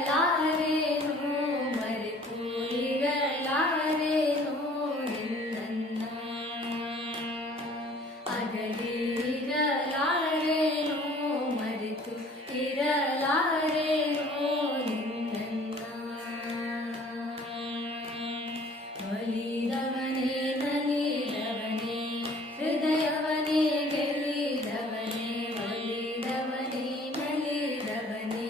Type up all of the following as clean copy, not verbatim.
ಅಗಲಿರಲಾರೆನು ಮರೆತು ಇರಲಾರೆನು ನಿನ್ನನ್ನ ಅಗಲಿರಲಾರೆನು ಮರೆತು ಇರಲಾರೆನು ನಿನ್ನನ್ನ ಒಲಿದವನೇ ನಲಿದವನೇ ಹೃದಯವನೇ ಗೆಲಿದವನೇ ಒಲಿದವನೇ ನಲಿದವನೇ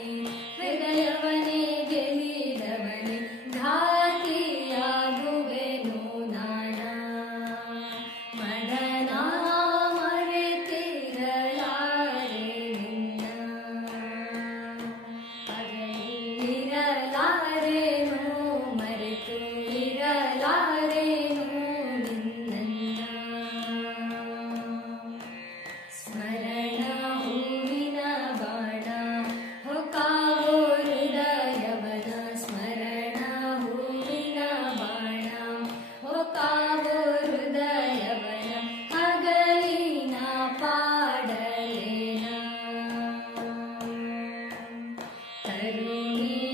ಹೃದಯವನೇ ಗೆಲಿದವನೇ ಘಾತಿಯಾಗುವೆನು ನಾಣ ಮದನ ಮರೆತಿರಲಾರೆ ನಿನ್ನ ಅಗಲಿರಲಾರೆನು ಮರೆತು ಇರಲಾರೆನು ನಿನ್ನನ್ನ ಸ್ಮರಣ ಹೂವಿನ ಬಾಣ ಹೊಕ್ಕಾವೋ ಹೃದಯವನ ಸ್ಮರಣ ಹೂವಿನ ಬಾಣ ಹೊಕ್ಕಾವೋ ಹೃದಯವನ ಹಗಲಿನ ಪಾಡಲೇನ ತರುಣಿ